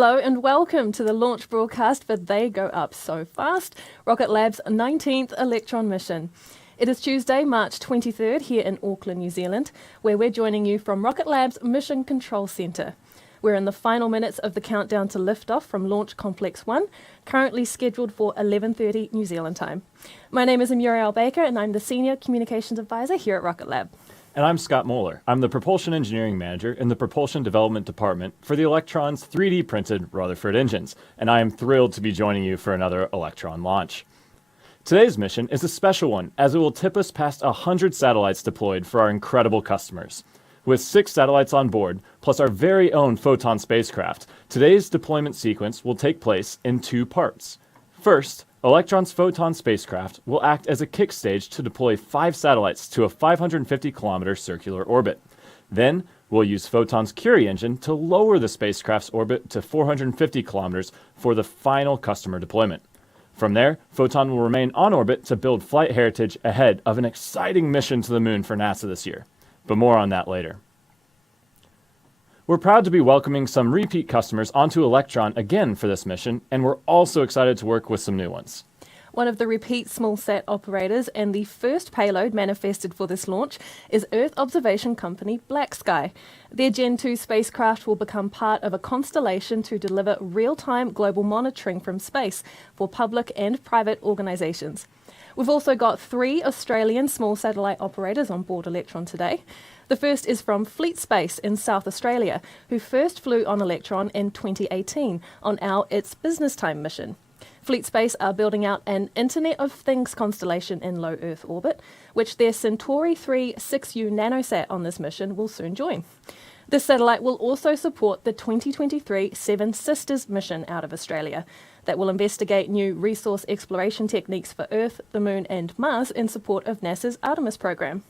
Hello and welcome to the launch broadcast for They Go Up So Fast, Rocket Lab's 19th Electron mission. It is Tuesday, March 23rd here in Auckland, New Zealand, where we're joining you from Rocket Lab's Mission Control Centre. We're in the final minutes of the countdown to liftoff from Launch Complex 1, currently scheduled for 11:30 New Zealand time. My name is Muriel Baker and I'm the Senior Communications Advisor here at Rocket Lab. And I'm Scott Moeller. I'm the Propulsion Engineering Manager in the Propulsion Development Department for the Electron's 3D printed Rutherford engines, and I am thrilled to be joining you for another Electron launch. Today's mission is a special one, as it will tip us past 100 satellites deployed for our incredible customers. With 6 satellites on board, plus our very own Photon spacecraft, today's deployment sequence will take place in 2 parts. First, Electron's Photon spacecraft will act as a kick stage to deploy 5 satellites to a 550-kilometer circular orbit. Then, we'll use Photon's Curie engine to lower the spacecraft's orbit to 450 kilometers for the final customer deployment. From there, Photon will remain on orbit to build flight heritage ahead of an exciting mission to the moon for NASA this year. But more on that later. We're proud to be welcoming some repeat customers onto Electron again for this mission, and we're also excited to work with some new ones. One of the repeat small-sat operators and the first payload manifested for this launch is Earth observation company BlackSky. Their Gen 2 spacecraft will become part of a constellation to deliver real-time global monitoring from space for public and private organisations. We've also got 3 Australian small satellite operators on board Electron today. The first is from Fleet Space in South Australia, who first flew on Electron in 2018 on our It's Business Time mission. Fleet Space are building out an Internet of Things constellation in low Earth orbit, which their Centauri 3 6U nanosat on this mission will soon join. This satellite will also support the 2023 Seven Sisters mission out of Australia that will investigate new resource exploration techniques for Earth, the Moon and Mars in support of NASA's Artemis program.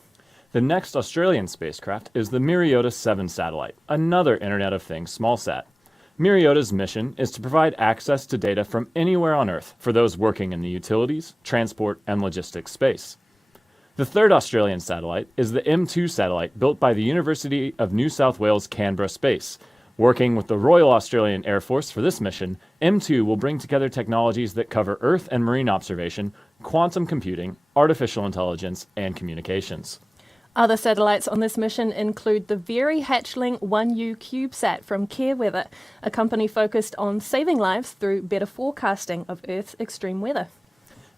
The next Australian spacecraft is the Myriota 7 satellite, another Internet of Things smallsat. Myriota's mission is to provide access to data from anywhere on Earth for those working in the utilities, transport, and logistics space. The third Australian satellite is the M2 satellite built by the University of New South Wales Canberra Space. Working with the Royal Australian Air Force for this mission, M2 will bring together technologies that cover Earth and marine observation, quantum computing, artificial intelligence, and communications. Other satellites on this mission include the very hatchling 1U CubeSat from CareWeather, a company focused on saving lives through better forecasting of Earth's extreme weather.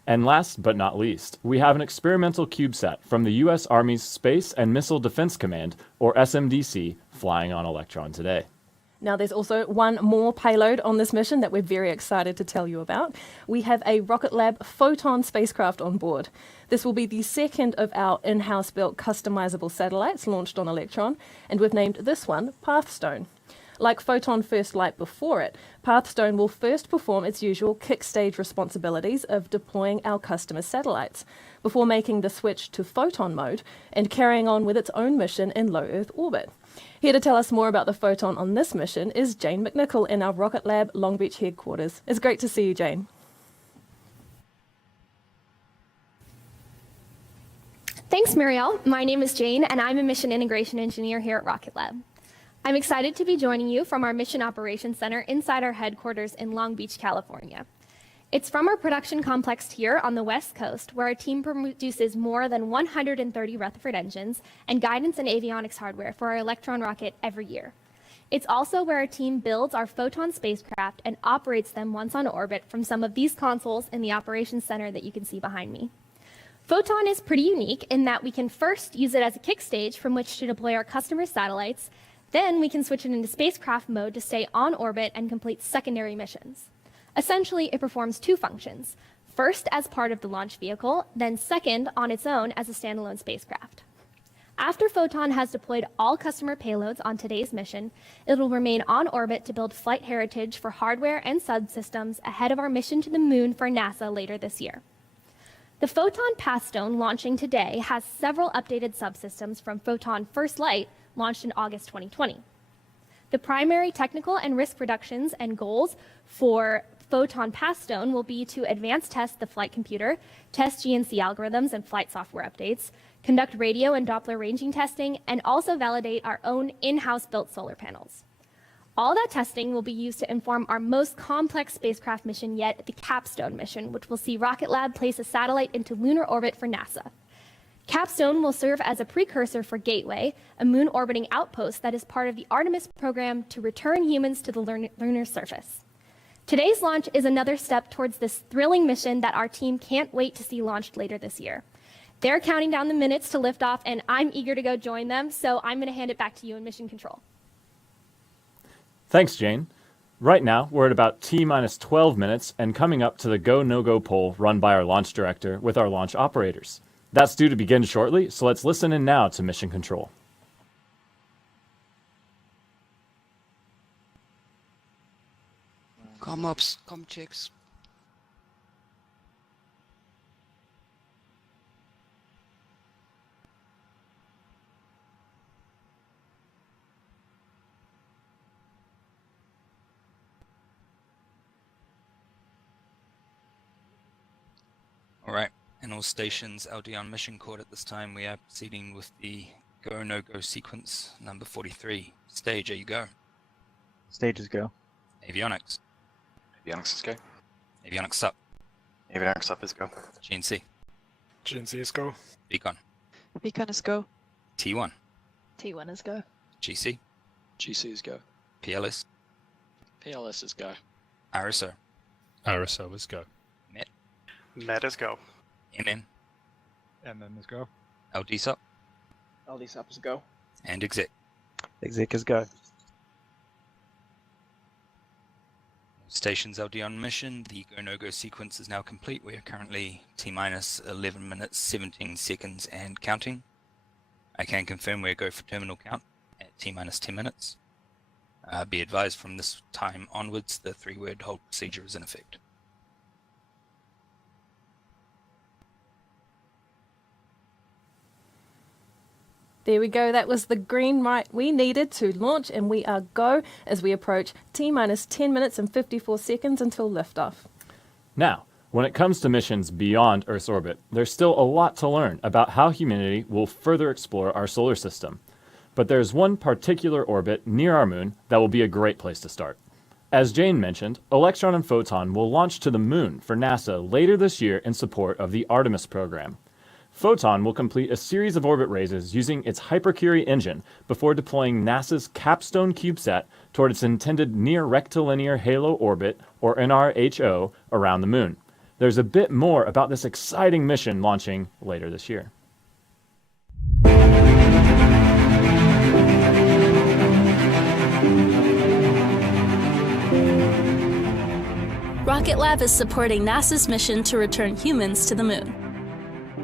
And last but not least, we have an experimental CubeSat from the U.S. Army's Space and Missile Defense Command, or SMDC, flying on Electron today. Now there's also one more payload on this mission that we're very excited to tell you about. We have a Rocket Lab Photon spacecraft on board. This will be the second of our in-house built customizable satellites launched on Electron, and we've named this one Pathstone. Like Photon First Light before it, Pathstone will first perform its usual kick stage responsibilities of deploying our customer satellites, before making the switch to Photon mode and carrying on with its own mission in low Earth orbit. Here to tell us more about the Photon on this mission is Jane McNichol in our Rocket Lab Long Beach headquarters. It's great to see you, Jane. Thanks, Muriel. My name is Jane, and I'm a Mission Integration Engineer here at Rocket Lab. I'm excited to be joining you from our Mission Operations Center inside our headquarters in Long Beach, California. It's from our production complex here on the West Coast, where our team produces more than 130 Rutherford engines and guidance and avionics hardware for our Electron rocket every year. It's also where our team builds our Photon spacecraft and operates them once on orbit from some of these consoles in the Operations Center that you can see behind me. Photon is pretty unique in that we can first use it as a kick stage from which to deploy our customer satellites. Then we can switch it into spacecraft mode to stay on orbit and complete secondary missions. Essentially, it performs 2 functions. First, as part of the launch vehicle, then second, on its own as a standalone spacecraft. After Photon has deployed all customer payloads on today's mission, it will remain on orbit to build flight heritage for hardware and subsystems ahead of our mission to the moon for NASA later this year. The Photon Pathstone launching today has several updated subsystems from Photon First Light, launched in August 2020. The primary technical and risk reductions and goals for Photon Pathstone will be to advance test the flight computer, test GNC algorithms and flight software updates, conduct radio and Doppler ranging testing, and also validate our own in-house built solar panels. All that testing will be used to inform our most complex spacecraft mission yet, the Capstone mission, which will see Rocket Lab place a satellite into lunar orbit for NASA. Capstone will serve as a precursor for Gateway, a moon orbiting outpost that is part of the Artemis program to return humans to the lunar surface. Today's launch is another step towards this thrilling mission that our team can't wait to see launched later this year. They're counting down the minutes to liftoff, and I'm eager to go join them, so I'm going to hand it back to you in Mission Control. Thanks, Jane. Right now, we're at about T-minus 12 minutes and coming up to the go, no-go poll run by our launch director with our launch operators. That's due to begin shortly, so let's listen in now to Mission Control. Come ups, come chicks. All right, and all stations LD on mission court at this time. We are proceeding with the go, no-go sequence, number 43. Stage, are you go? Stages go. Avionics. Avionics is go. Avionics up. Avionics up is go. GNC. GNC is go. Beacon. Beacon is go. T1. T1 is go. GC. GC is go. PLS. PLS is go. RSO. RSO is go. MET. Met is go. MM. MM is go. LDSUP. LDSUP is go. And exec. Exec is go. Stations LD on mission. The go, no-go sequence is now complete. We are currently T-minus 11 minutes, 17 seconds and counting. I can confirm we're go for terminal count at T-minus 10 minutes. Be advised from this time onwards, the 3-word hold procedure is in effect. There we go. That was the green light we needed to launch, and we are go as we approach T-minus 10 minutes and 54 seconds until liftoff. Now, when it comes to missions beyond Earth's orbit, there's still a lot to learn about how humanity will further explore our solar system. But there's one particular orbit near our moon that will be a great place to start. As Jane mentioned, Electron and Photon will launch to the moon for NASA later this year in support of the Artemis program. Photon will complete a series of orbit raises using its Hypercurie engine before deploying NASA's Capstone CubeSat toward its intended near rectilinear halo orbit, or NRHO, around the moon. There's a bit more about this exciting mission launching later this year. Rocket Lab is supporting NASA's mission to return humans to the moon.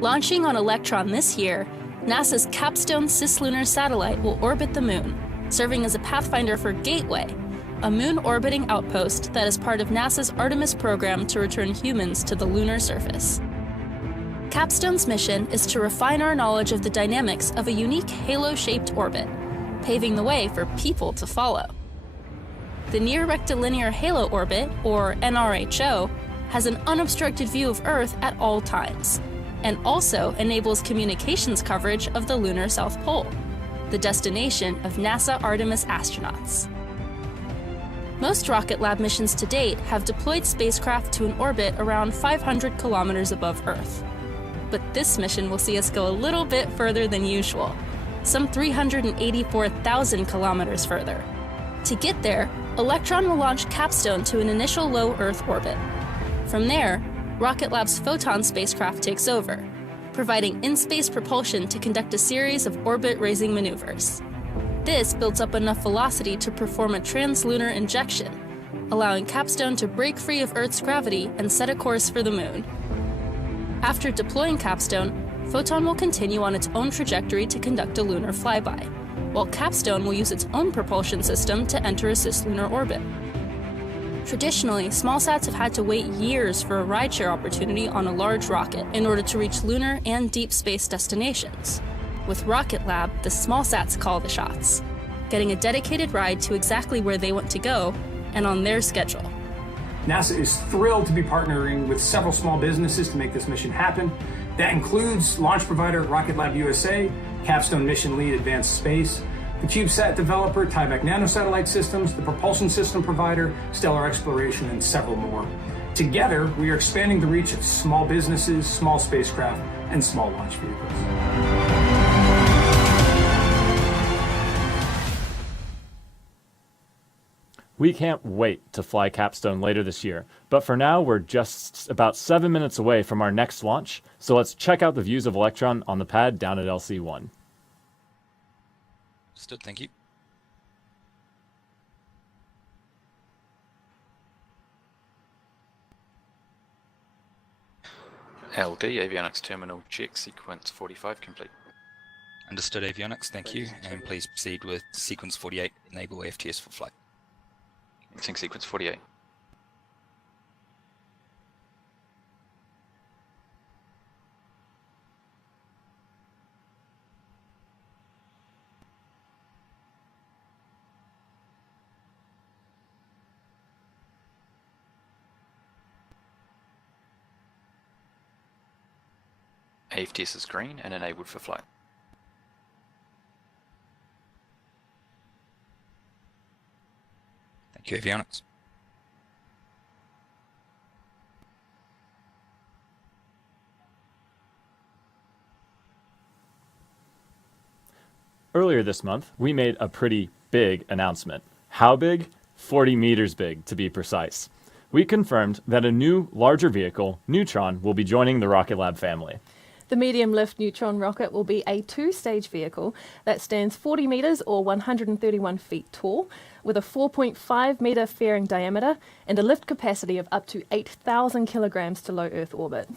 Launching on Electron this year, NASA's Capstone cislunar satellite will orbit the moon, serving as a pathfinder for Gateway, a moon-orbiting outpost that is part of NASA's Artemis program to return humans to the lunar surface. Capstone's mission is to refine our knowledge of the dynamics of a unique halo-shaped orbit, paving the way for people to follow. The near rectilinear halo orbit, or NRHO, has an unobstructed view of Earth at all times, and also enables communications coverage of the lunar South Pole, the destination of NASA Artemis astronauts. Most Rocket Lab missions to date have deployed spacecraft to an orbit around 500 kilometers above Earth. But this mission will see us go a little bit further than usual, some 384,000 kilometers further. To get there, Electron will launch Capstone to an initial low Earth orbit. From there, Rocket Lab's Photon spacecraft takes over, providing in-space propulsion to conduct a series of orbit-raising maneuvers. This builds up enough velocity to perform a translunar injection, allowing Capstone to break free of Earth's gravity and set a course for the moon. After deploying Capstone, Photon will continue on its own trajectory to conduct a lunar flyby, while Capstone will use its own propulsion system to enter a cislunar orbit. Traditionally, smallsats have had to wait years for a rideshare opportunity on a large rocket in order to reach lunar and deep space destinations. With Rocket Lab, the smallsats call the shots, getting a dedicated ride to exactly where they want to go and on their schedule. NASA is thrilled to be partnering with several small businesses to make this mission happen. That includes launch provider Rocket Lab USA, Capstone mission lead Advanced Space, the CubeSat developer, Tyvek Nanosatellite Systems, the propulsion system provider, Stellar Exploration, and several more. Together, we are expanding the reach of small businesses, small spacecraft, and small launch vehicles. We can't wait to fly Capstone later this year, but for now we're just about 7 minutes away from our next launch, so let's check out the views of Electron on the pad down at LC1. Understood, thank you. LD, avionics terminal check, sequence 45 complete. Understood, avionics, thank you. And please proceed with sequence 48, enable FTS for flight. Commencing sequence 48. AFTS is green and enabled for flight. Thank you, avionics. Earlier this month, we made a pretty big announcement. How big? 40 meters big, to be precise. We confirmed that a new, larger vehicle, Neutron, will be joining the Rocket Lab family. The medium-lift Neutron rocket will be a two-stage vehicle that stands 40 metres or 131 feet tall, with a 4.5 metre fairing diameter and a lift capacity of up to 8,000 kilograms to low Earth orbit.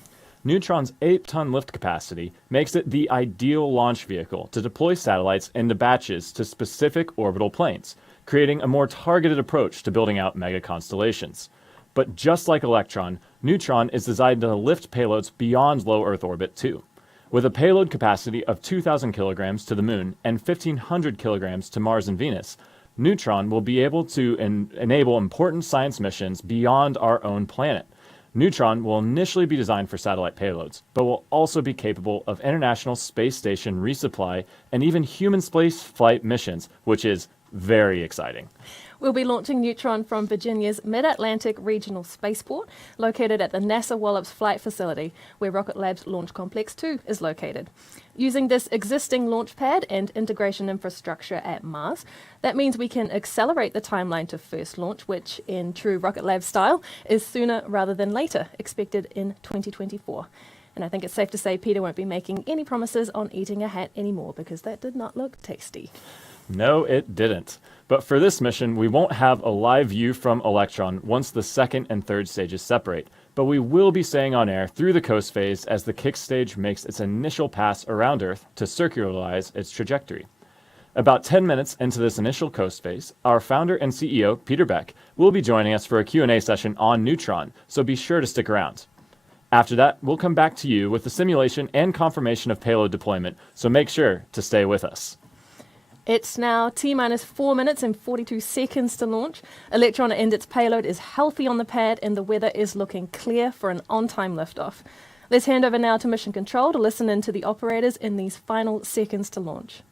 Neutron's 8-ton lift capacity makes it the ideal launch vehicle to deploy satellites into batches to specific orbital planes, creating a more targeted approach to building out mega constellations. But just like Electron, Neutron is designed to lift payloads beyond low Earth orbit too. With a payload capacity of 2,000 kilograms to the Moon and 1,500 kilograms to Mars and Venus, Neutron will be able to enable important science missions beyond our own planet. Neutron will initially be designed for satellite payloads, but will also be capable of International Space Station resupply and even human space flight missions, which is very exciting. We'll be launching Neutron from Virginia's Mid-Atlantic Regional Spaceport, located at the NASA Wallops Flight Facility, where Rocket Lab's Launch Complex 2 is located. Using this existing launch pad and integration infrastructure at Mars, that means we can accelerate the timeline to first launch, which, in true Rocket Lab style, is sooner rather than later, expected in 2024. And I think it's safe to say Peter won't be making any promises on eating a hat anymore, because that did not look tasty. No, it didn't. But for this mission, we won't have a live view from Electron once the second and third stages separate, but we will be staying on air through the coast phase as the kick stage makes its initial pass around Earth to circularize its trajectory. About 10 minutes into this initial coast phase, our founder and CEO, Peter Beck, will be joining us for a Q&A session on Neutron, so be sure to stick around. After that, we'll come back to you with the simulation and confirmation of payload deployment, so make sure to stay with us. It's now T-minus 4 minutes and 42 seconds to launch. Electron and its payload is healthy on the pad, and the weather is looking clear for an on-time liftoff. Let's hand over now to Mission Control to listen in to the operators in these final seconds to launch.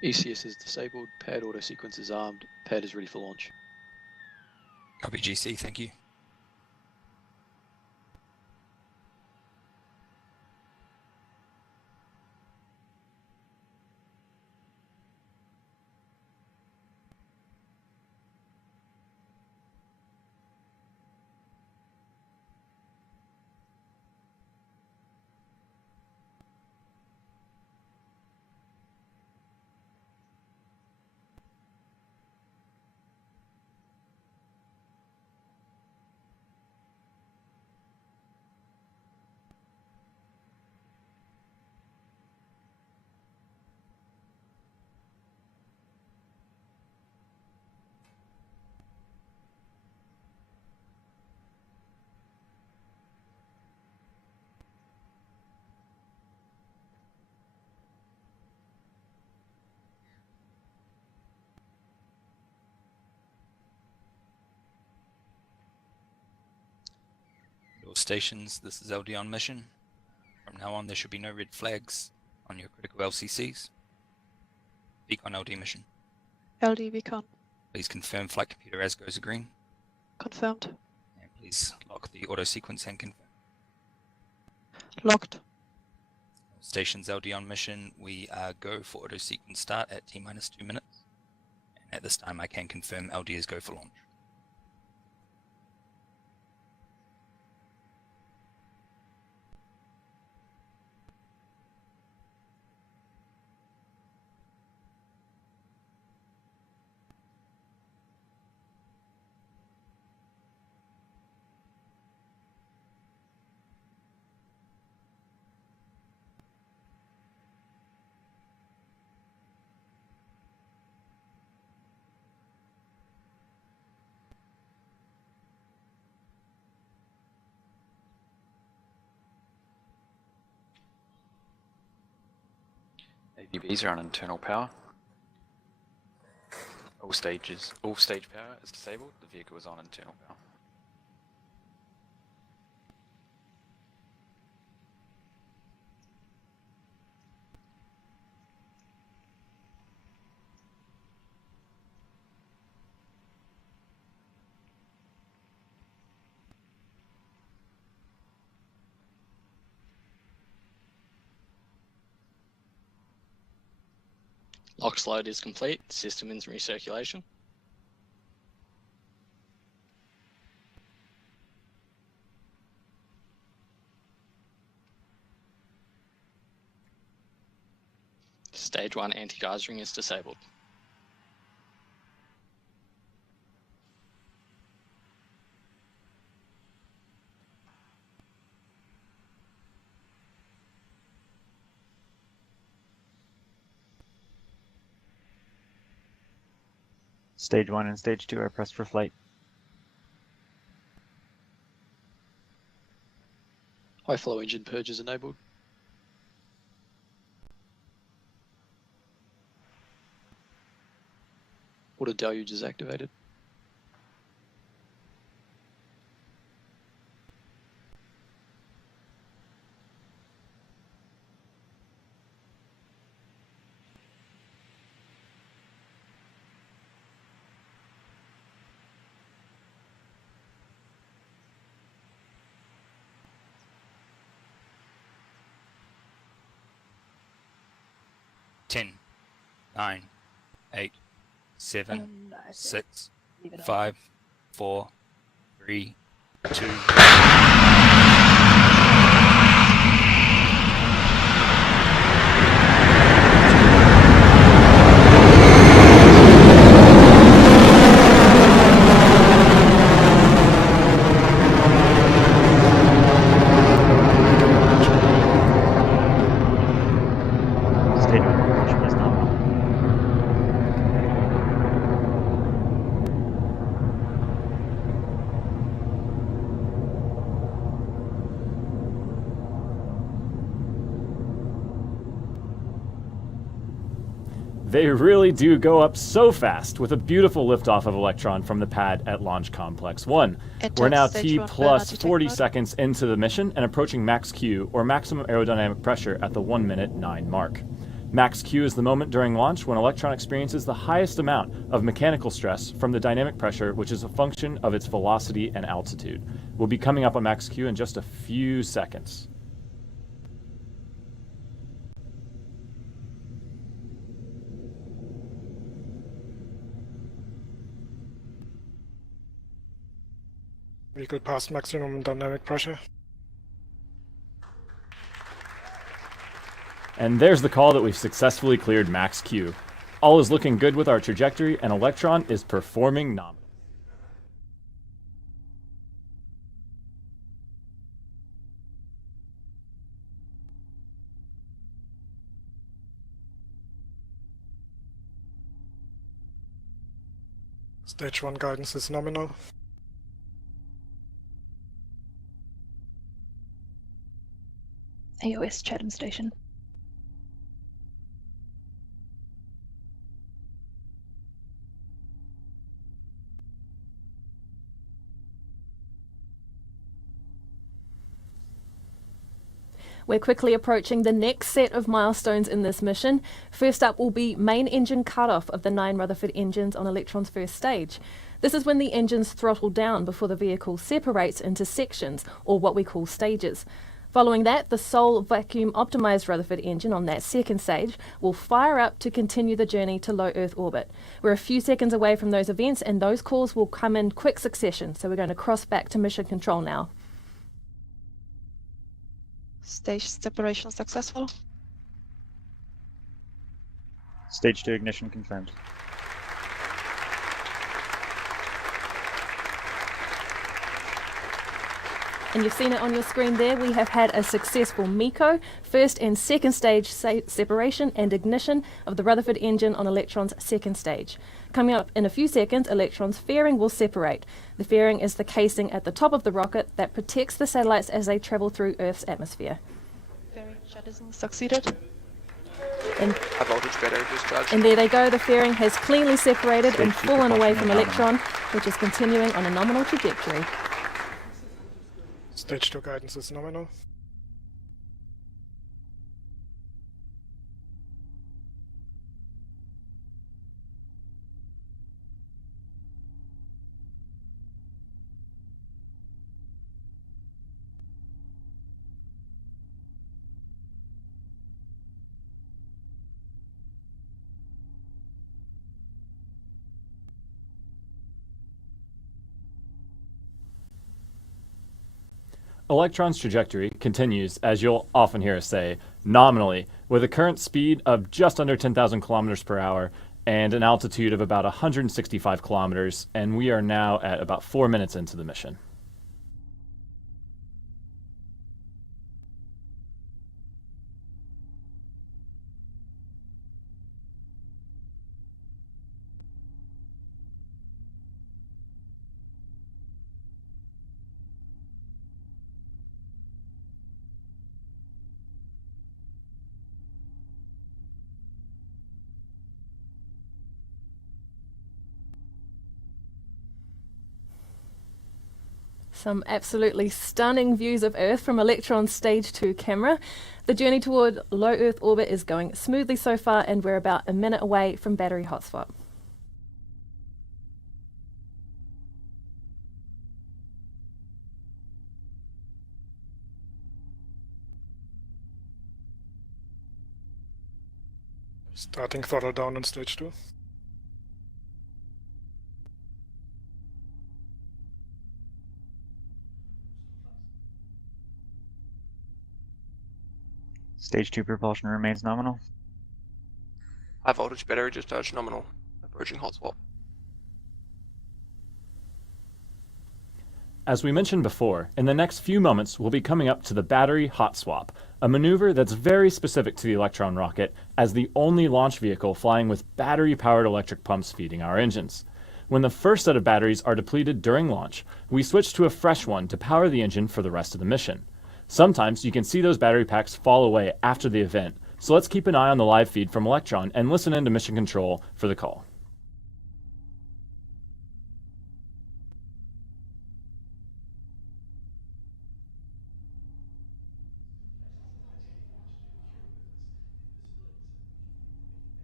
ECS is disabled, pad auto sequence is armed, pad is ready for launch. Copy GC, thank you. stations, this is LD on mission. From now on, there should be no red flags on your critical LCCs. Beacon LD mission. LD beacon. Please confirm flight computer as goes green. Confirmed. And please lock the auto sequence and confirm. Locked. Stations LD on mission, we go for auto sequence start at T-minus 2 minutes. And at this time, I can confirm LD is go for launch. ADBs are on internal power. All stage power is disabled. The vehicle is on internal power. LOX load is complete. System is in recirculation. Stage 1 anti-geysering is disabled. Stage 1 and Stage 2 are pressed for flight. High flow engine purge is enabled. Water deluge is activated. Ten, 9, 8, 7, 6, 5, 4, 3, 2. Stage 1 propulsion is nominal. They really do go up so fast, with a beautiful liftoff of Electron from the pad at Launch Complex 1. We're now T plus 40 seconds into the mission and approaching max Q, or maximum aerodynamic pressure, at the 1 minute 9 mark. Max Q is the moment during launch when Electron experiences the highest amount of mechanical stress from the dynamic pressure, which is a function of its velocity and altitude. We'll be coming up on max Q in just a few seconds. Vehicle past maximum dynamic pressure. And there's the call that we've successfully cleared max Q. All is looking good with our trajectory, and Electron is performing nominally. Stage 1 guidance is nominal. AOS Chatham Station. We're quickly approaching the next set of milestones in this mission. First up will be main engine cutoff of the 9 Rutherford engines on Electron's first stage. This is when the engines throttle down before the vehicle separates into sections, or what we call stages. Following that, the sole vacuum-optimized Rutherford engine on that second stage will fire up to continue the journey to low Earth orbit. We're a few seconds away from those events, and those calls will come in quick succession, so we're going to cross back to mission control now. Stage separation successful. Stage 2 ignition confirmed. And you've seen it on your screen there. We have had a successful MECO, first and second stage separation and ignition of the Rutherford engine on Electron's second stage. Coming up in a few seconds, Electron's fairing will separate. The fairing is the casing at the top of the rocket that protects the satellites as they travel through Earth's atmosphere. Fairing jettison succeeded. And, High voltage battery discharge. and there they go. The fairing has cleanly separated and Stage 2 fallen away propulsion from is Electron, nominal. which is continuing on a nominal trajectory. Stage 2 guidance is nominal. Electron's trajectory continues, as you'll often hear us say, nominally, with a current speed of just under 10,000 kilometers per hour and an altitude of about 165 kilometers, and we are now at about 4 minutes into the mission. Some absolutely stunning views of Earth from Electron's Stage 2 camera. The journey toward low Earth orbit is going smoothly so far, and we're about a minute away from battery hot swap. Starting throttle down on stage 2. Stage 2 propulsion remains nominal. High voltage battery discharge nominal. Approaching hot swap. As we mentioned before, in the next few moments we'll be coming up to the battery hot swap, a maneuver that's very specific to the Electron rocket as the only launch vehicle flying with battery-powered electric pumps feeding our engines. When the first set of batteries are depleted during launch, we switch to a fresh one to power the engine for the rest of the mission. Sometimes you can see those battery packs fall away after the event, so let's keep an eye on the live feed from Electron and listen into mission control for the call.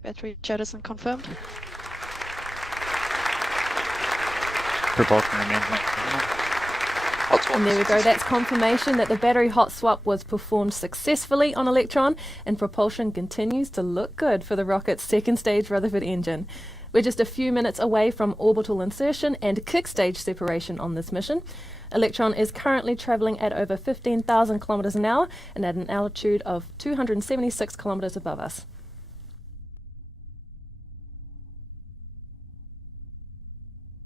Battery jettison confirmed. Propulsion remains nominal. Hot swap. And there we go, that's confirmation that the battery hot swap was performed successfully on Electron, and propulsion continues to look good for the rocket's second stage Rutherford engine. We're just a few minutes away from orbital insertion and kick stage separation on this mission. Electron is currently traveling at over 15,000 kilometers an hour and at an altitude of 276 kilometers above us.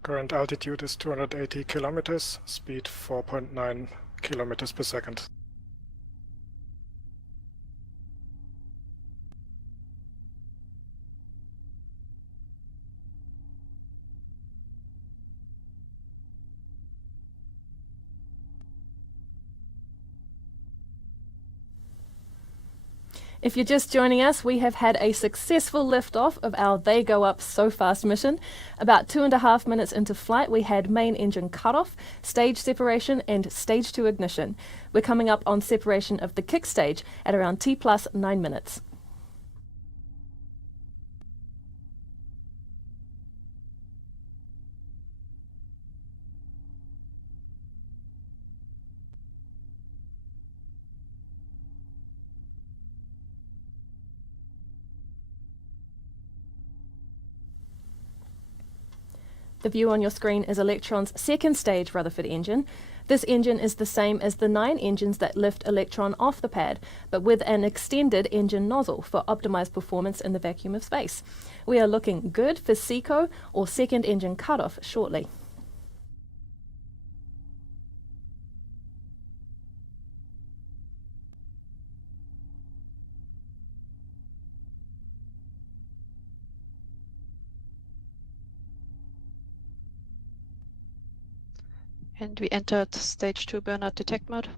Current altitude is 280 kilometers, speed 4.9 kilometers per second. If you're just joining us, we have had a successful liftoff of our They Go Up So Fast mission. About 2.5 minutes into flight, we had main engine cutoff, stage separation, and stage 2 ignition. We're coming up on separation of the kick stage at around T plus 9 minutes. The view on your screen is Electron's second stage Rutherford engine. This engine is the same as the 9 engines that lift Electron off the pad, but with an extended engine nozzle for optimized performance in the vacuum of space. We are looking good for SECO or second engine cutoff shortly. And we entered stage 2 burnout detect mode.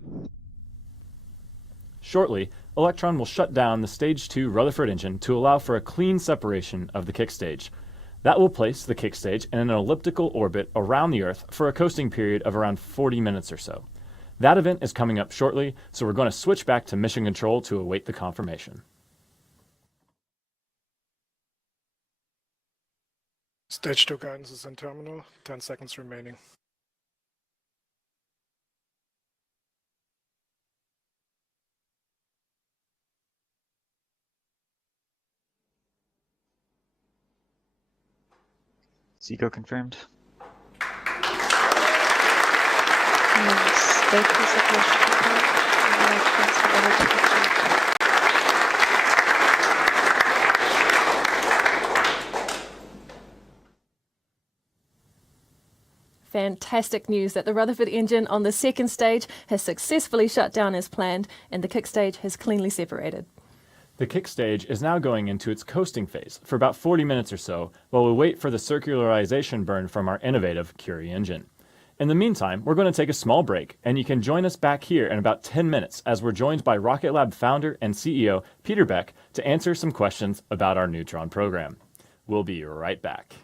Shortly, Electron will shut down the Stage 2 Rutherford engine to allow for a clean separation of the kick stage. That will place the kick stage in an elliptical orbit around the Earth for a coasting period of around 40 minutes or so. That event is coming up shortly, so we're going to switch back to mission control to await the confirmation. Stage 2 guidance is in terminal, 10 seconds remaining. SECO confirmed. And stage 2 separation confirmed. And now transfer over to engine. Fantastic news that the Rutherford engine on the second stage has successfully shut down as planned and the kick stage has cleanly separated. The kick stage is now going into its coasting phase for about 40 minutes or so while we wait for the circularization burn from our innovative Curie engine. In the meantime, we're going to take a small break, and you can join us back here in about 10 minutes as we're joined by Rocket Lab founder and CEO Peter Beck to answer some questions about our Neutron program. We'll be right back.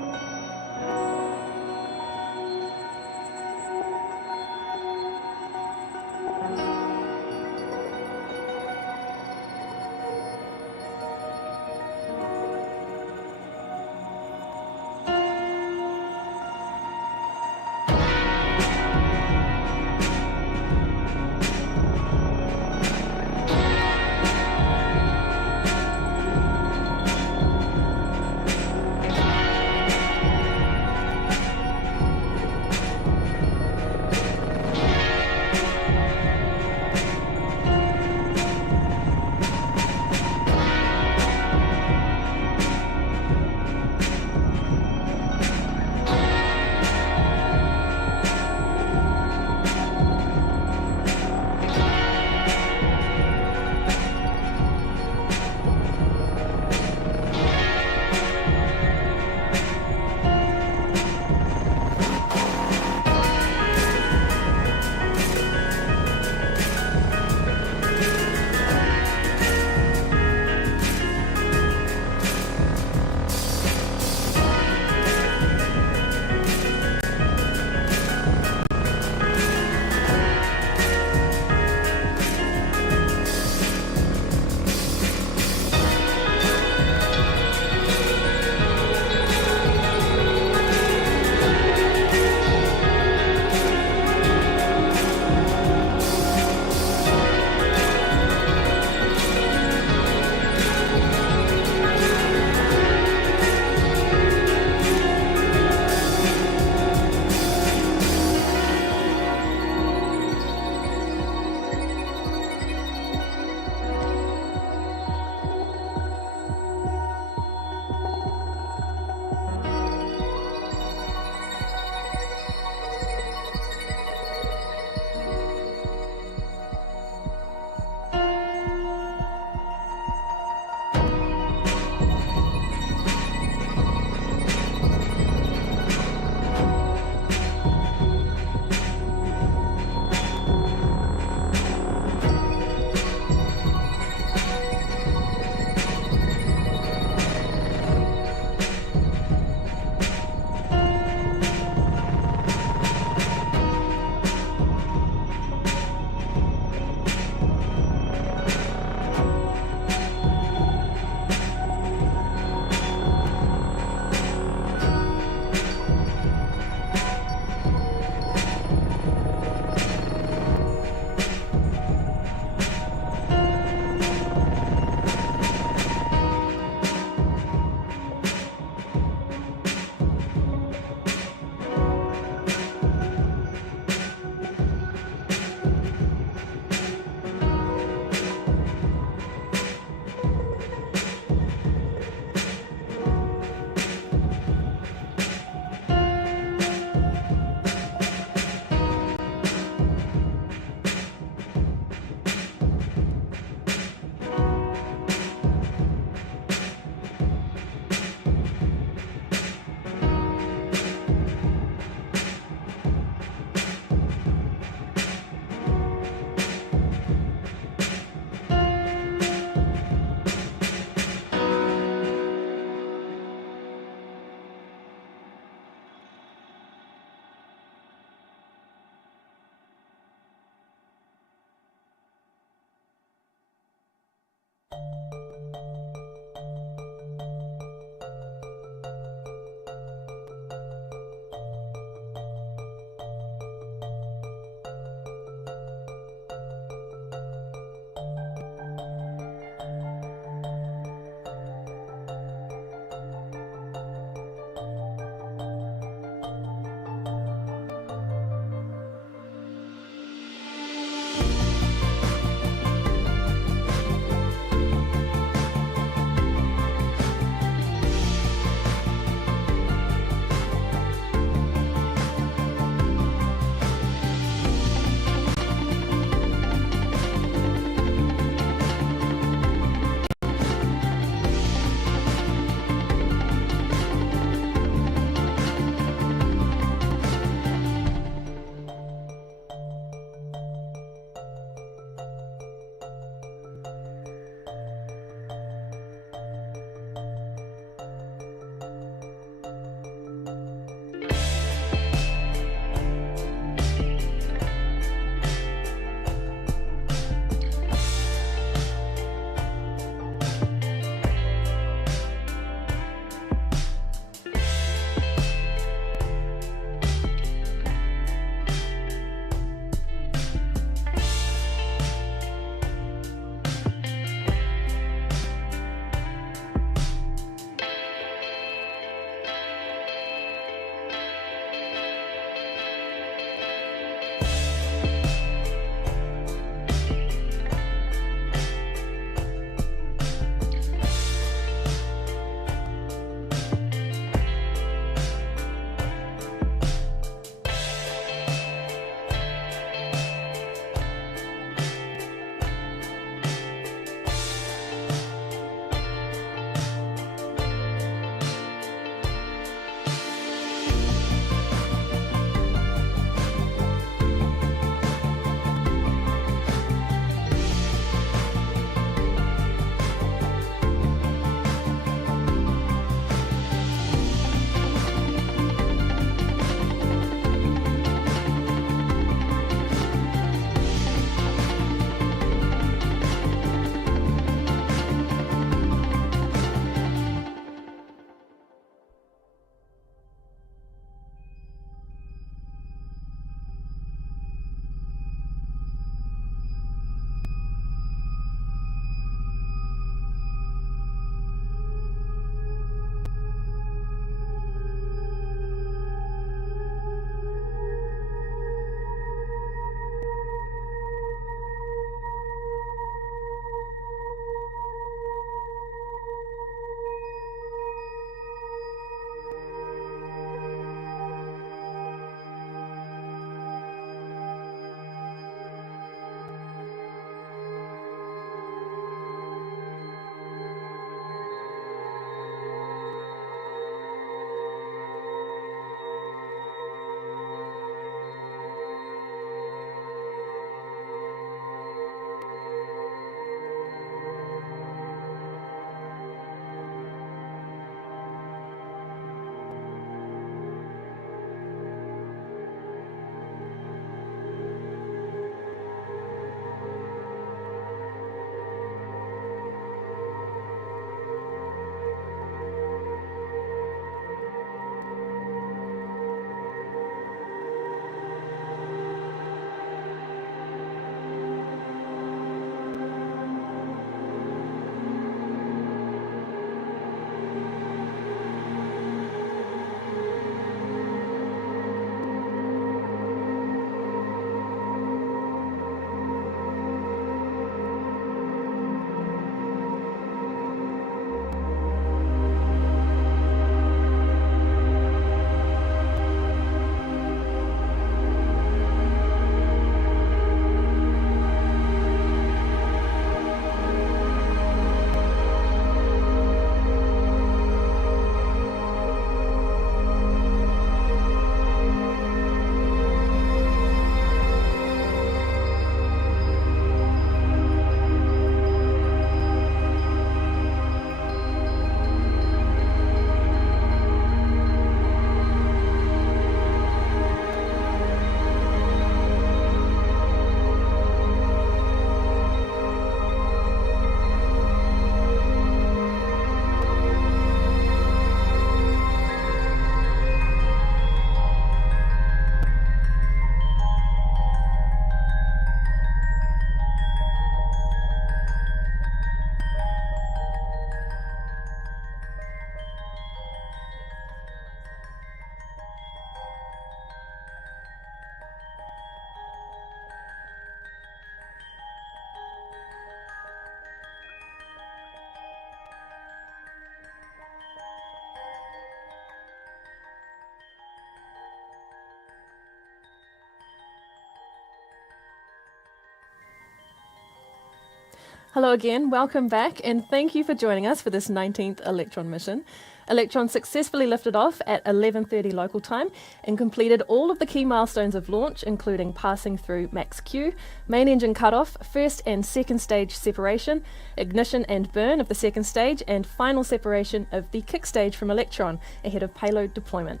Hello again, welcome back, and thank you for joining us for this 19th Electron mission. Electron successfully lifted off at 11:30 local time and completed all of the key milestones of launch, including passing through max Q, main engine cutoff, first and second stage separation, ignition and burn of the second stage, and final separation of the kick stage from Electron ahead of payload deployment.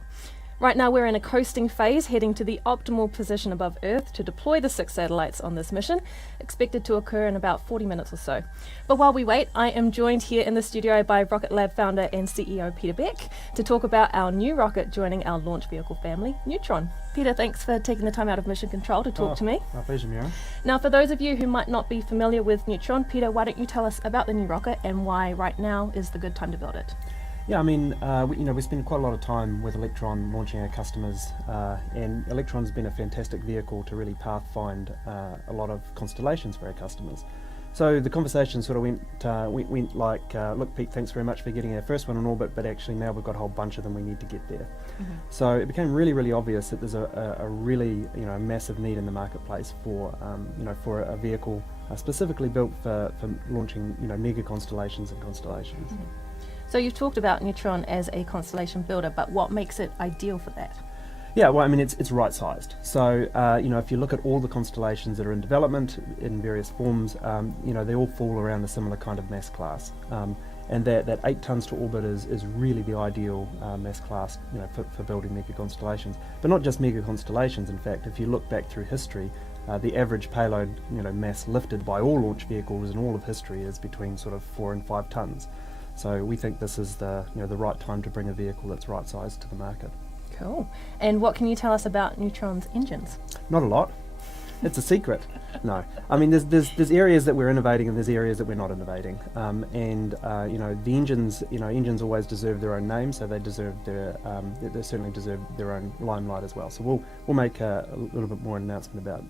Right now we're in a coasting phase, heading to the optimal position above Earth to deploy the 6 satellites on this mission, expected to occur in about 40 minutes or so. But while we wait, I am joined here in the studio by Rocket Lab founder and CEO Peter Beck to talk about our new rocket joining our launch vehicle family, Neutron. Peter, thanks for taking the time out of Mission Control to talk to me. My pleasure, Mira. Now, for those of you who might not be familiar with Neutron, Peter, why don't you tell us about the new rocket and why right now is the good time to build it? Yeah, I mean, we spend quite a lot of time with Electron launching our customers, and Electron's been a fantastic vehicle to really pathfind a lot of constellations for our customers. So the conversation sort of went like, look, Pete, thanks very much for getting our first one in orbit, but actually now we've got a whole bunch of them we need to get there. Mm-hmm. So it became really, really obvious that there's a really, massive need in the marketplace for, for a vehicle specifically built for launching, mega constellations and constellations. Mm-hmm. So you've talked about Neutron as a constellation builder, but what makes it ideal for that? Yeah, well, I mean, it's right-sized. So, if you look at all the constellations that are in development in various forms, they all fall around a similar kind of mass class. And that 8 tons to orbit is really the ideal mass class, for building mega constellations. But not just mega constellations. In fact, if you look back through history, the average payload, mass lifted by all launch vehicles in all of history is between sort of 4 and 5 tons. So we think this is the right time to bring a vehicle that's right sized to the market. Cool. And what can you tell us about Neutron's engines? Not a lot. It's a secret. No, I mean there's areas that we're innovating and there's areas that we're not innovating. The engines always deserve their own name, so they they certainly deserve their own limelight as well. So we'll make a little bit more announcement about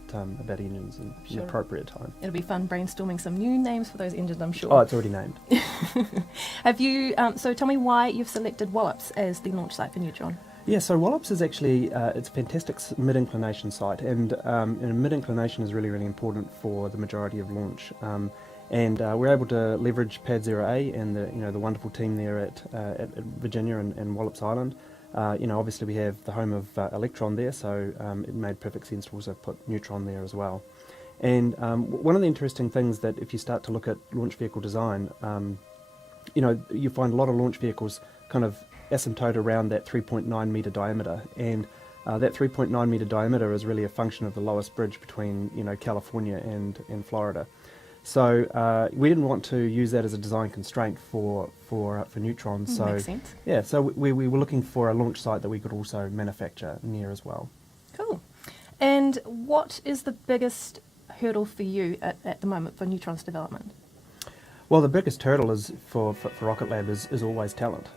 engines in the appropriate time. It'll be fun brainstorming some new names for those engines, I'm sure. Oh, it's already named. Have you? So tell me why you've selected Wallops as the launch site for Neutron. Yeah, so Wallops is actually it's a fantastic mid-inclination site, and mid-inclination is really, really important for the majority of launch. We're able to leverage Pad 0A and the wonderful team there at Virginia and Wallops Island. Obviously we have the home of Electron there, so it made perfect sense to also put Neutron there as well. And one of the interesting things that if you start to look at launch vehicle design, you find a lot of launch vehicles kind of asymptote around that 3.9 meter diameter, and that 3.9 meter diameter is really a function of the lowest bridge between California and Florida. So we didn't want to use that as a design constraint for Neutron. So makes sense. Yeah, so we were looking for a launch site that we could also manufacture near as well. Cool. And what is the biggest hurdle for you at the moment for Neutron's development? Well, the biggest hurdle is for Rocket Lab is always talent.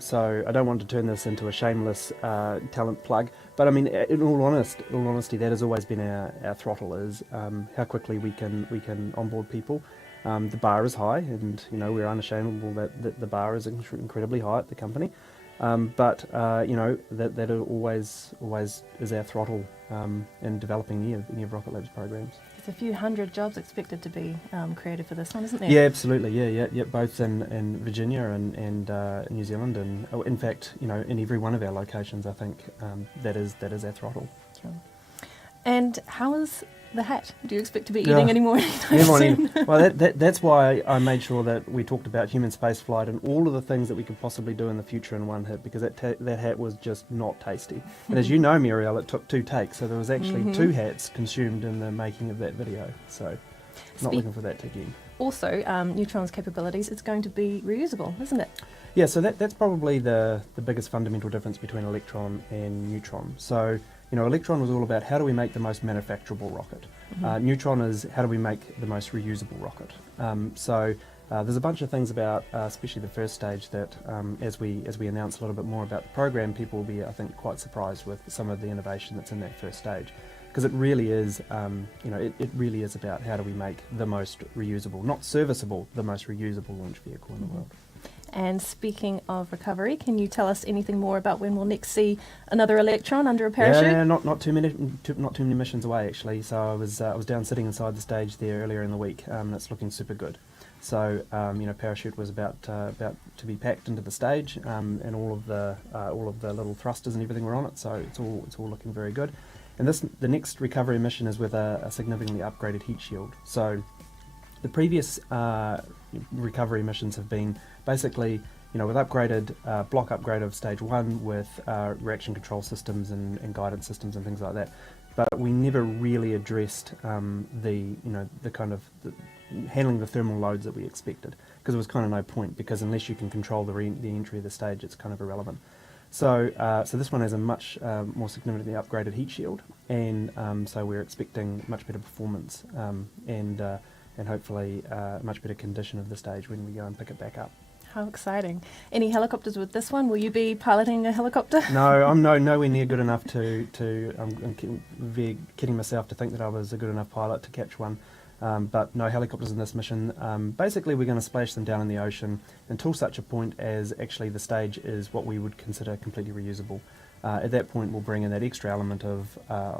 So I don't want to turn this into a shameless talent plug, but I mean, in all honesty, that has always been our throttle, is how quickly we can onboard people. The bar is high, and we're unashamedable that the bar is incredibly high at the company. But that always is our throttle in developing any of Rocket Lab's programs. There's a few hundred jobs expected to be created for this one, isn't there? Yeah, absolutely. Yeah. Both in Virginia and New Zealand, and in fact, in every one of our locations, I think that is our throttle. Sure. And how is the hat? Do you expect to be eating any more anytime soon? Well, that's why I made sure that we talked about human spaceflight and all of the things that we could possibly do in the future in one hit, because that hat was just not tasty. And as you know, Muriel, it took 2 takes, so there was actually 2 hats consumed in the making of that video. So, not looking for that again. Also, Neutron's capabilities, it's going to be reusable, isn't it? Yeah, so that's probably the biggest fundamental difference between Electron and Neutron. So, Electron was all about how do we make the most manufacturable rocket. Neutron is how do we make the most reusable rocket. There's a bunch of things about, especially the first stage, that as we announce a little bit more about the program, people will be, I think, quite surprised with some of the innovation that's in that first stage. Because it really is, it really is about how do we make the most reusable, not serviceable, the most reusable launch vehicle in the world. And speaking of recovery, can you tell us anything more about when we'll next see another Electron under a parachute? Yeah, not too many missions away actually. So I was down sitting inside the stage there earlier in the week, and it's looking super good. So parachute was about to be packed into the stage, and all of the little thrusters and everything were on it. So it's all looking very good. And the next recovery mission is with a significantly upgraded heat shield. So the previous recovery missions have been basically, with upgraded block upgrade of stage 1 with reaction control systems and guidance systems and things like that. But we never really addressed the handling the thermal loads that we expected, because there was kind of no point, because unless you can control the entry of the stage, it's kind of irrelevant. So this one has a much more significantly upgraded heat shield, and so we're expecting much better performance and hopefully much better condition of the stage when we go and pick it back up. How exciting. Any helicopters with this one? Will you be piloting a helicopter? No, I'm nowhere near good enough to I'm kidding myself to think that I was a good enough pilot to catch one. But no helicopters in this mission. Basically, we're going to splash them down in the ocean until such a point as actually the stage is what we would consider completely reusable. At that point, we'll bring in that extra element of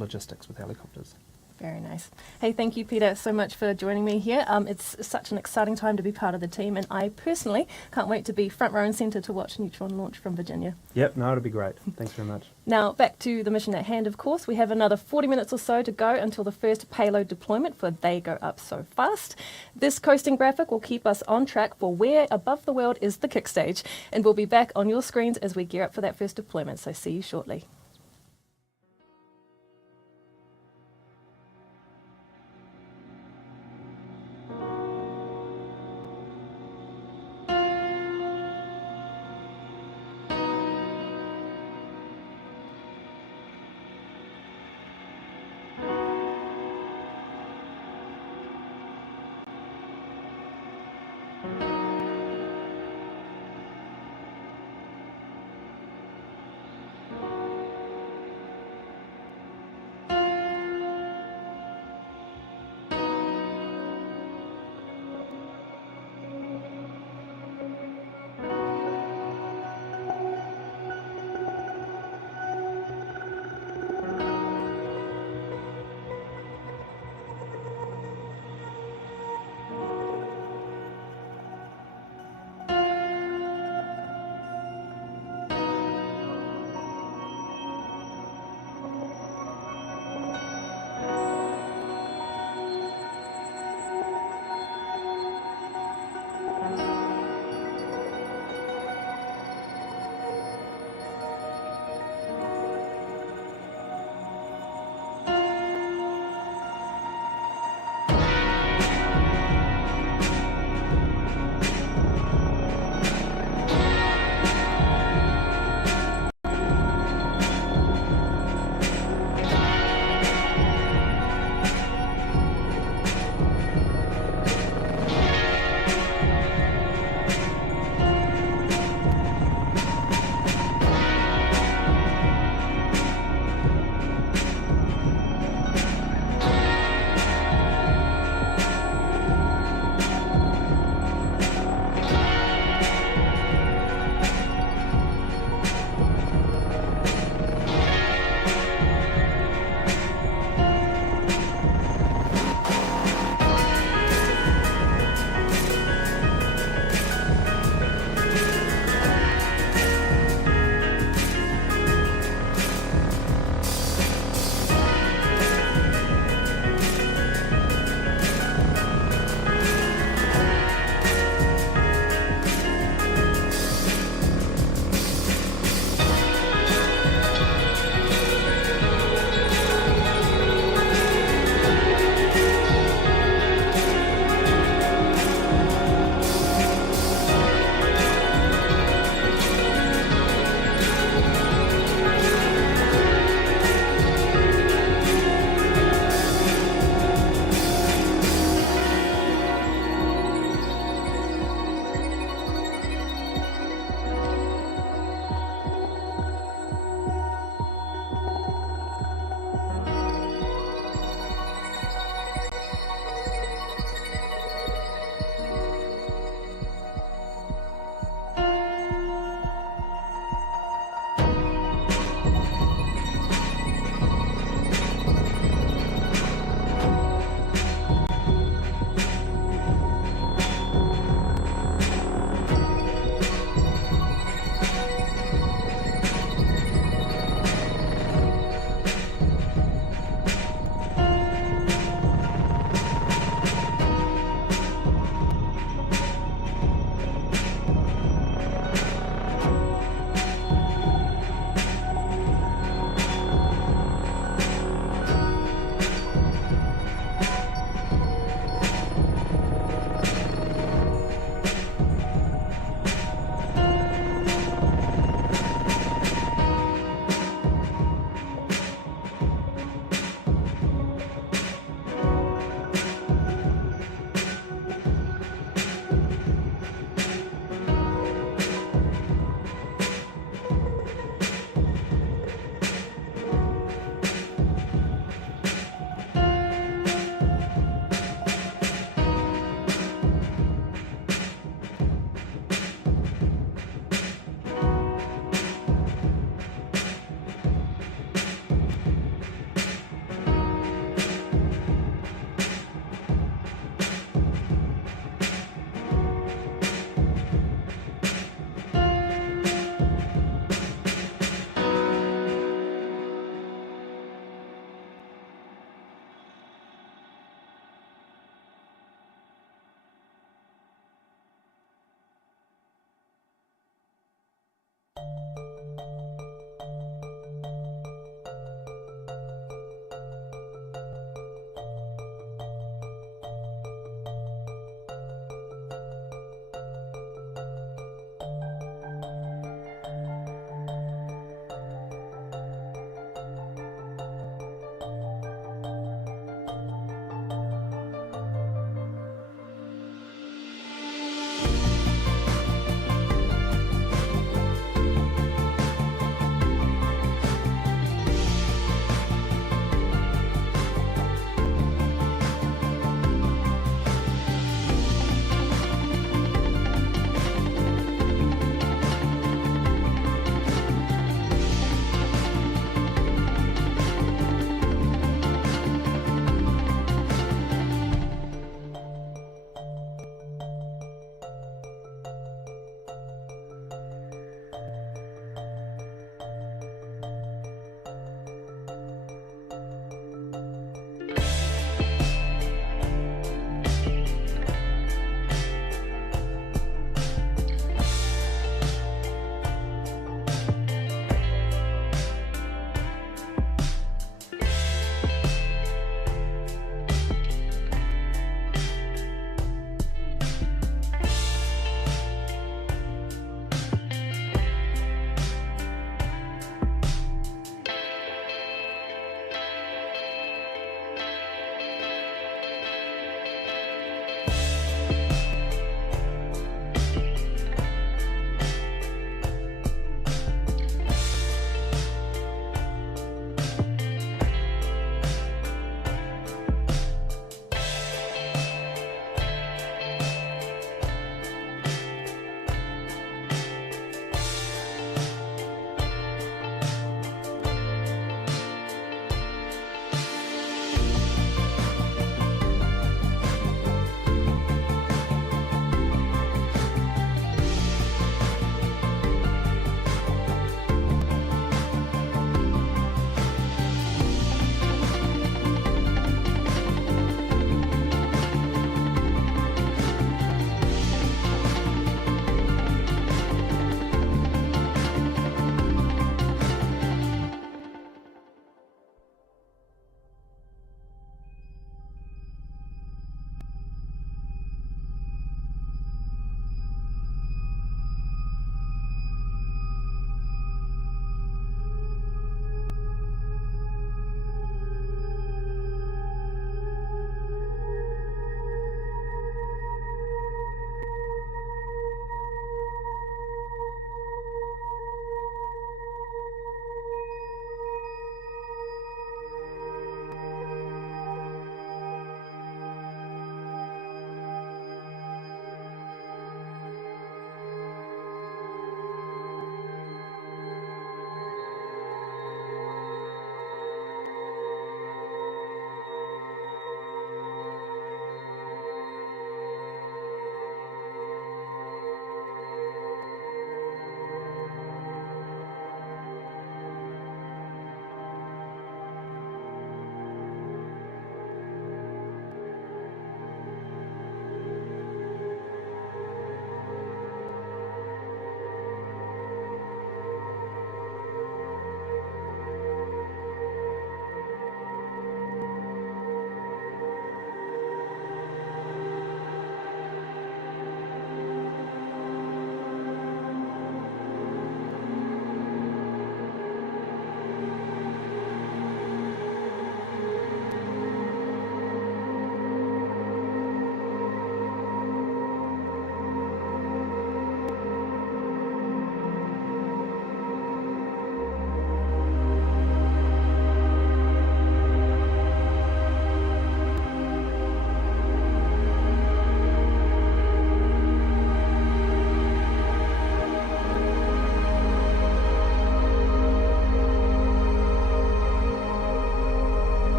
logistics with helicopters. Very nice. Hey, thank you, Peter, so much for joining me here. It's such an exciting time to be part of the team, and I personally can't wait to be front row and centre to watch Neutron launch from Virginia. Yep, no, it'll be great. Thanks very much. Now, back to the mission at hand, of course. We have another 40 minutes or so to go until the first payload deployment for They Go Up So Fast. This coasting graphic will keep us on track for where above the world is the kick stage, and we'll be back on your screens as we gear up for that first deployment, so see you shortly.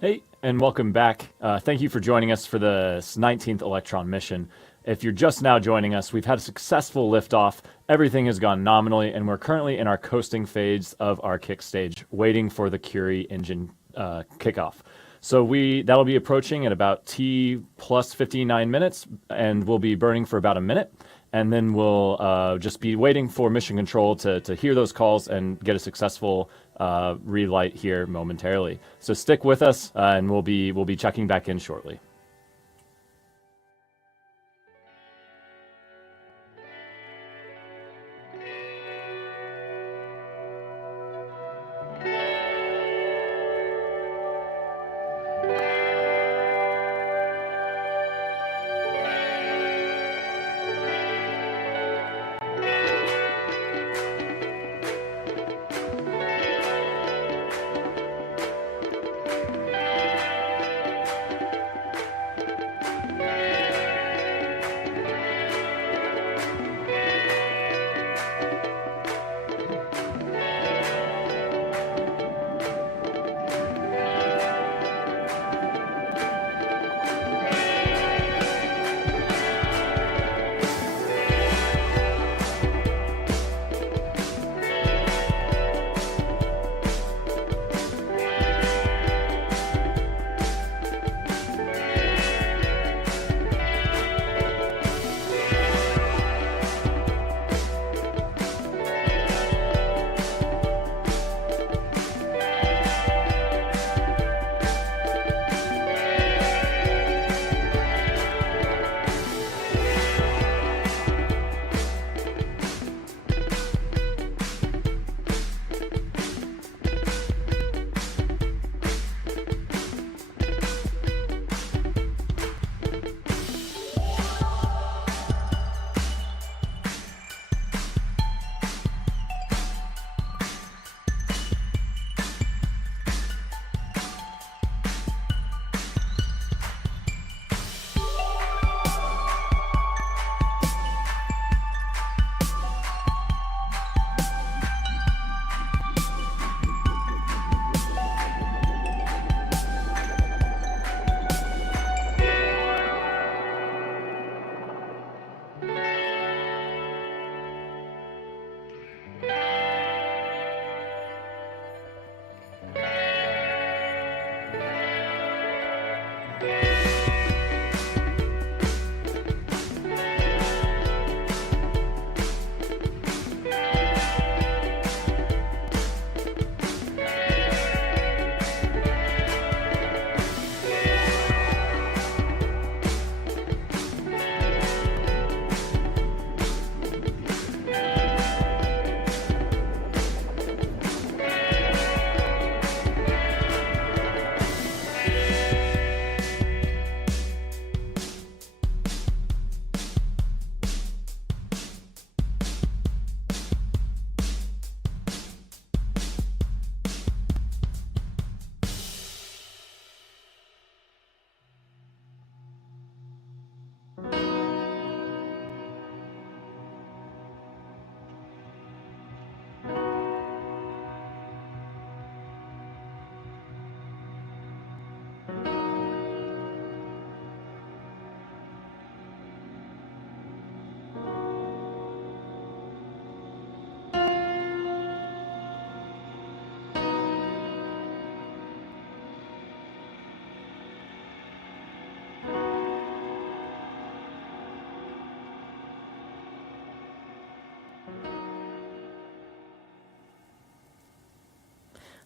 Hey, and welcome back. Thank you for joining us for the 19th Electron mission. If you're just now joining us, we've had a successful liftoff. Everything has gone nominally, and we're currently in our coasting phase of our kick stage, waiting for the Curie engine kickoff. So that'll be approaching at about T plus 59 minutes, and we'll be burning for about a minute. And then we'll just be waiting for mission control to hear those calls and get a successful relight here momentarily. So stick with us, and we'll be checking back in shortly.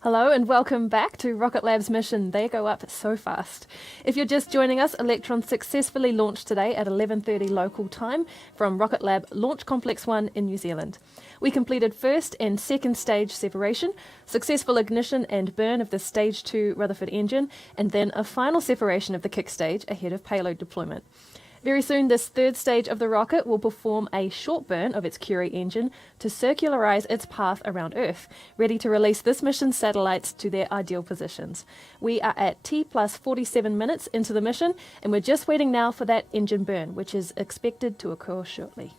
Hello and welcome back to Rocket Lab's mission. They go up so fast. If you're just joining us, Electron successfully launched today at 11:30 local time from Rocket Lab Launch Complex 1 in New Zealand. We completed first and second stage separation, successful ignition and burn of the stage 2 Rutherford engine, and then a final separation of the kick stage ahead of payload deployment. Very soon, this third stage of the rocket will perform a short burn of its Curie engine to circularize its path around Earth, ready to release this mission's satellites to their ideal positions. We are at T plus 47 minutes into the mission, and we're just waiting now for that engine burn, which is expected to occur shortly.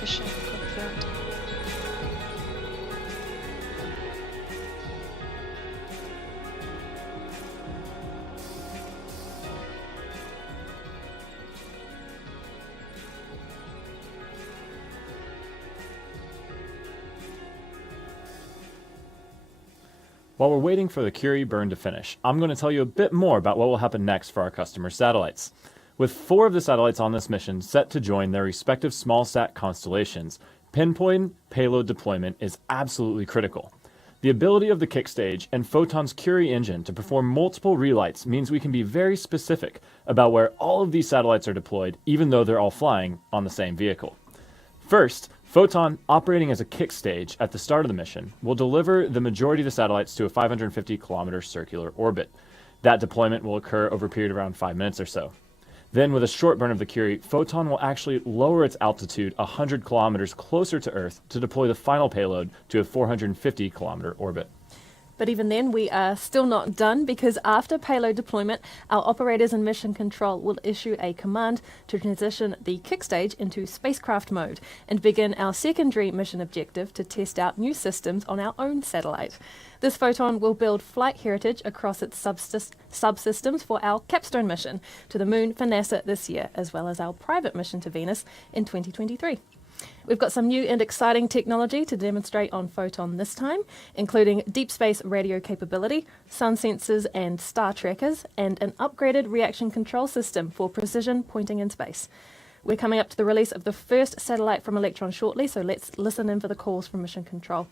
Mission confirmed. While we're waiting for the Curie burn to finish, I'm going to tell you a bit more about what will happen next for our customer satellites. With 4 of the satellites on this mission set to join their respective small-sat constellations, pinpoint payload deployment is absolutely critical. The ability of the kick stage and Photon's Curie engine to perform multiple relights means we can be very specific about where all of these satellites are deployed, even though they're all flying on the same vehicle. First, Photon, operating as a kick stage at the start of the mission, will deliver the majority of the satellites to a 550-kilometer circular orbit. That deployment will occur over a period of around 5 minutes or so. Then, with a short burn of the Curie, Photon will actually lower its altitude 100 kilometers closer to Earth to deploy the final payload to a 450-kilometer orbit. But even then, we are still not done, because after payload deployment, our operators in mission control will issue a command to transition the kick stage into spacecraft mode and begin our secondary mission objective to test out new systems on our own satellite. This Photon will build flight heritage across its subsystems for our capstone mission to the Moon for NASA this year, as well as our private mission to Venus in 2023. We've got some new and exciting technology to demonstrate on Photon this time, including deep space radio capability, sun sensors and star trackers, and an upgraded reaction control system for precision pointing in space. We're coming up to the release of the first satellite from Electron shortly, so let's listen in for the calls from mission control.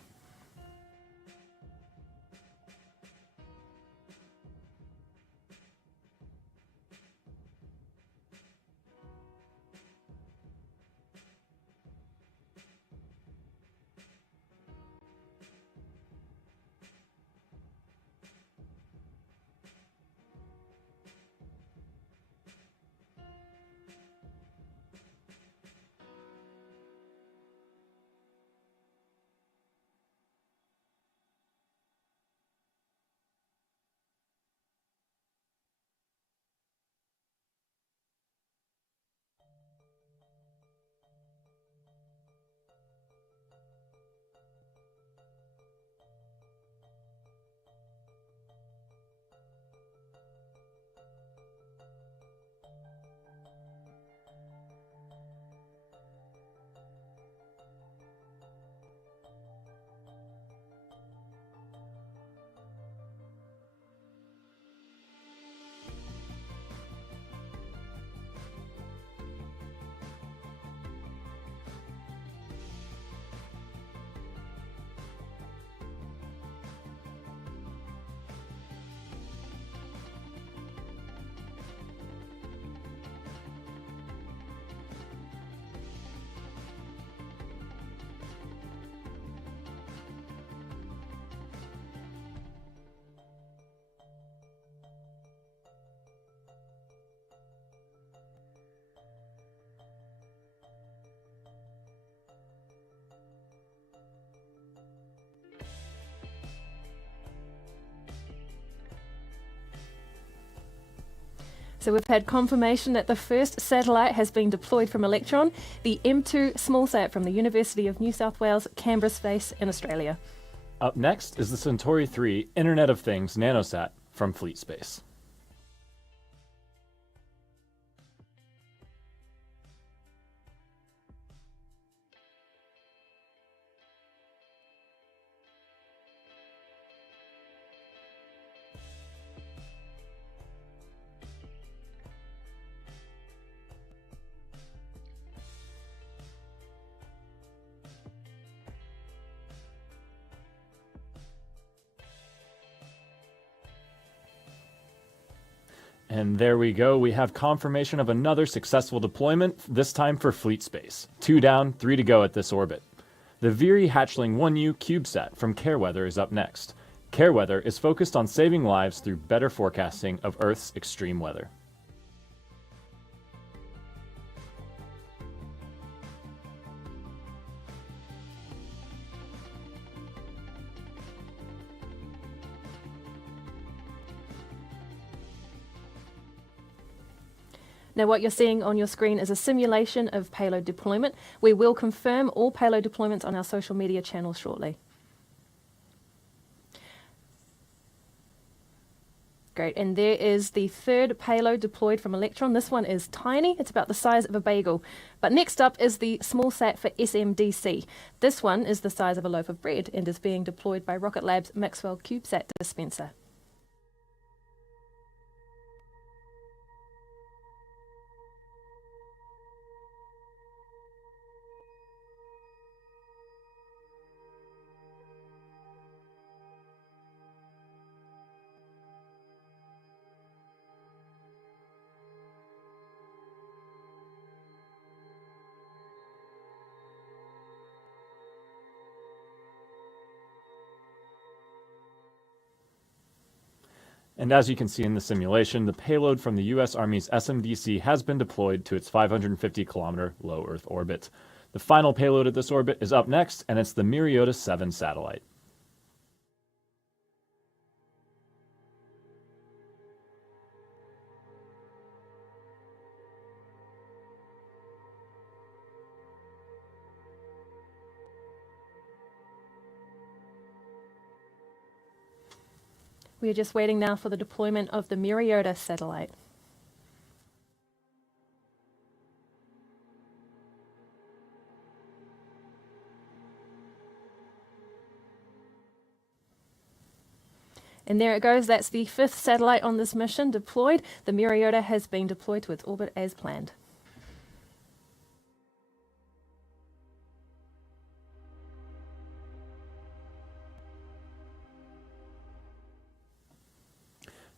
So we've had confirmation that the first satellite has been deployed from Electron, the M2 smallsat from the University of New South Wales, Canberra Space in Australia. Up next is the Centauri 3 Internet of Things nanosat from Fleet Space. And there we go. We have confirmation of another successful deployment, this time for Fleet Space. 2 down, 3 to go at this orbit. The Viri Hatchling 1U CubeSat from CareWeather is up next. CareWeather is focused on saving lives through better forecasting of Earth's extreme weather. Now what you're seeing on your screen is a simulation of payload deployment. We will confirm all payload deployments on our social media channels shortly. Great, and there is the third payload deployed from Electron. This one is tiny, it's about the size of a bagel. But next up is the small sat for SMDC. This one is the size of a loaf of bread and is being deployed by Rocket Lab's Maxwell CubeSat dispenser. And as you can see in the simulation, the payload from the US Army's SMDC has been deployed to its 550-kilometer low Earth orbit. The final payload at this orbit is up next, and it's the Myriota 7 satellite. We are just waiting now for the deployment of the Myriota satellite. And there it goes, that's the 5th satellite on this mission deployed. The Myriota has been deployed to its orbit as planned.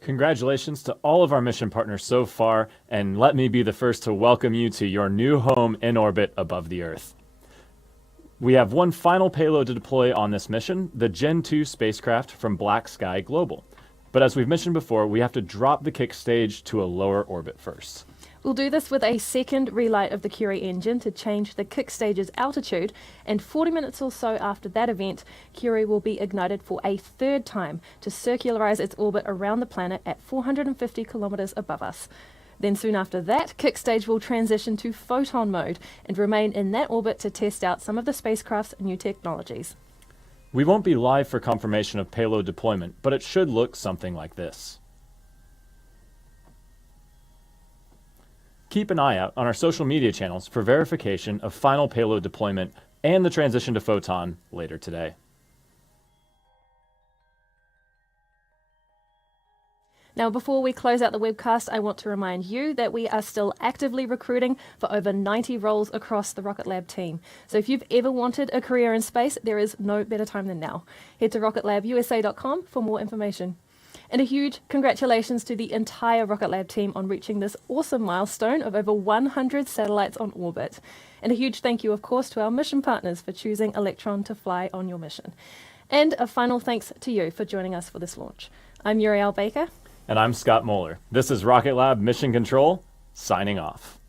Congratulations to all of our mission partners so far, and let me be the first to welcome you to your new home in orbit above the Earth. We have one final payload to deploy on this mission, the Gen 2 spacecraft from Black Sky Global. But as we've mentioned before, we have to drop the kick stage to a lower orbit first. We'll do this with a second relight of the Curie engine to change the kick stage's altitude, and 40 minutes or so after that event, Curie will be ignited for a third time to circularize its orbit around the planet at 450 kilometers above us. Then soon after that, kick stage will transition to photon mode and remain in that orbit to test out some of the spacecraft's new technologies. We won't be live for confirmation of payload deployment, but it should look something like this. Keep an eye out on our social media channels for verification of final payload deployment and the transition to Photon later today. Now, before we close out the webcast, I want to remind you that we are still actively recruiting for over 90 roles across the Rocket Lab team. So if you've ever wanted a career in space, there is no better time than now. Head to rocketlabusa.com for more information. And a huge congratulations to the entire Rocket Lab team on reaching this awesome milestone of over 100 satellites on orbit. And a huge thank you, of course, to our mission partners for choosing Electron to fly on your mission. And a final thanks to you for joining us for this launch. I'm Uriel Baker. And I'm Scott Moeller. This is Rocket Lab Mission Control, signing off.